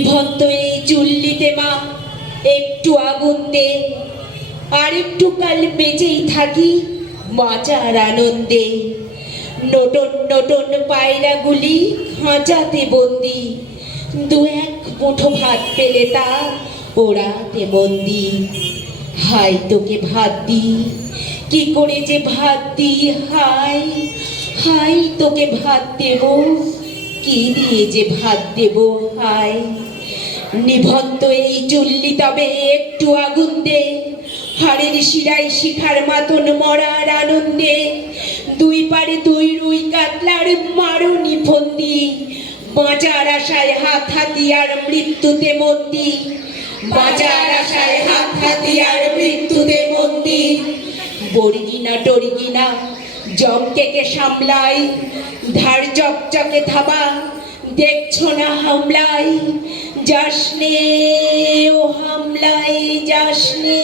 নিভন্ত এই চুল্লিতে মা একটু আগুন দে, আর একটু কাল বেঁচেই থাকি বাঁচার আনন্দে। নটন নটন পায়রাগুলি খাঁচাতে বন্দি, দু এক মুঠো ভাত পেলে তা ওড়াতে বন্দি। হাই তোকে ভাত দি, কি করে যে ভাত দি, হাই হাই তোকে ভাত দেব, কি দিয়ে যে ভাত দেব হাই। নিভন্ত এই চুল্লি তবে একটু আগুন দে, হাড়ের শিরায় শিখার মাতন মরার আনন্দে। দুই পারে দুই রুই কাতলার মারুনি ফন্দি, বাঁচার আশায় হাত হাতিয়ার মৃত্যুতে বন্দি। বাঁচার আশায় হাত হাতিয়ার মৃত্যুতে বন্দি। বর্গিনা টর্গিনা জমকেকে সামলাই, ধার চকচকে থাবা দেখছো না হামলায়। যাসনে ও হামলায় যাসনে।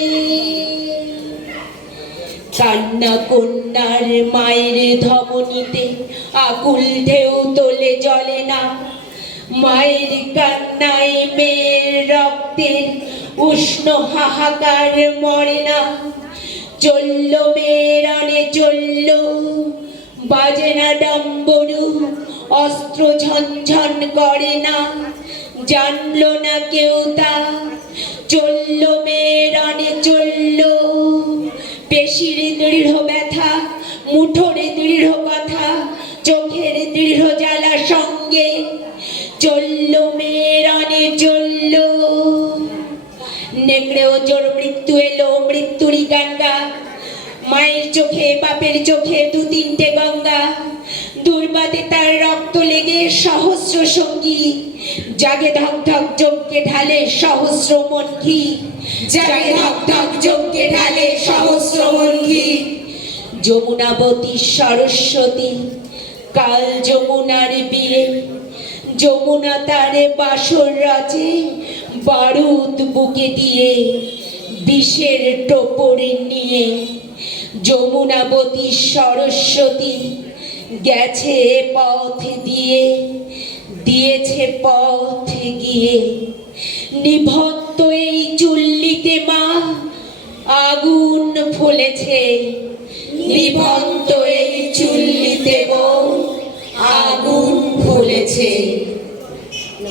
কান্না কন্যার মায়ের ধমনীতে আকুল ঢেউ তোলে জলে না, মায়ের কান্নায় মেয়ের রক্তের উষ্ণ হাহাকার মরে না। চলল মেয়েরানে চলল, বাজে না ডম্বরু, অস্ত্র ঝনঝন করে না, জানলো না কেউ তা। চলল মেয়েরানে চলল, পেশির দৃঢ় ব্যথা, মুঠোর দৃঢ় কথা, চোখের দৃঢ় জ্বালা সঙ্গে। চলল মেয়েরানে চলল, নেকড়েও জোর মৃত্যু এলো, মৃত্যুরই গঙ্গা। মায়ের চোখে বাপের চোখে দু তিনটে গঙ্গা, দুর্বাদে তার রক্ত লেগে সহস্র সঙ্গী। জাগে ধক ধক যজ্ঞে ঢালে সহস্র মন ঘি, জাগে ধক ধক যজ্ঞে ঢালে সহস্র মন ঘি। যমুনাবতী সরস্বতী কাল যমুনার বিয়ে, যমুনা তারে বাসর রাজে বারুদ বুকে দিয়ে, বিষের টোপরে নিয়ে। যমুনাবতী সরস্বতী গেছে পথ দিয়ে, দিয়েছে পথ গিয়ে। নিভন্ত এই চুল্লিতে মা আগুন ফলেছে, নিভন্ত এই চুল্লিতে বউ আগুন ফলেছে।